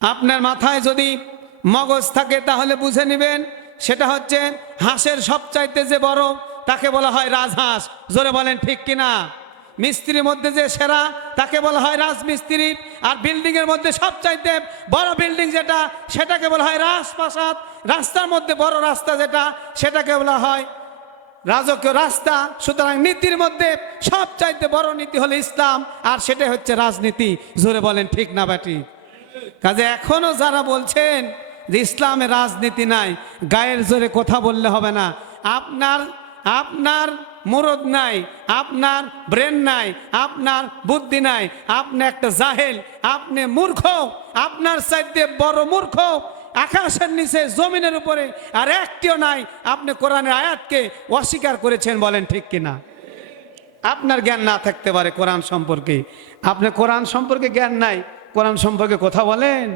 আপনার মাথায় যদি মগজ থাকে তাহলে বুঝে নেবেন সেটা হচ্ছে হাঁসের সবচাইতে যে বড় তাকে বলা হয় রাজহাঁস। জোরে বলেন ঠিক কিনা? মিস্ত্রির মধ্যে যে সেরা তাকে বলা হয় রাজমিস্ত্রি। আর বিল্ডিংয়ের মধ্যে সবচাইতে বড় বিল্ডিং যেটা সেটাকে বলা হয় রাজপ্রাসাদ। রাস্তার মধ্যে বড় রাস্তা যেটা সেটাকে বলা হয় রাজকীয় রাস্তা। সুতরাং নীতির মধ্যে সবচাইতে বড় নীতি হলো ইসলাম, আর সেটাই হচ্ছে রাজনীতি। জোরে বলেন ঠিক না বাটি? কাজে এখনো যারা বলছেন যে ইসলামে রাজনীতি নাই, গায়ের জোরে কথা বললে হবে না। আপনার আপনার মুরদ নাই, আপনার ব্রেন নাই, আপনার বুদ্ধি নাই, আপনি একটা জাহেল, আপনি মূর্খ। আপনার চাইতে বড় মূর্খ আকাশের নিচে জমিনের উপরে আর একটিও নাই। আপনি কোরআনের আয়াতকে অস্বীকার করেছেন, বলেন ঠিক কিনা? আপনার জ্ঞান না থাকতে পারে কোরআন সম্পর্কে, আপনি কোরআন সম্পর্কে জ্ঞান নাই, কোরআন সম্পর্কে কথা বলেন।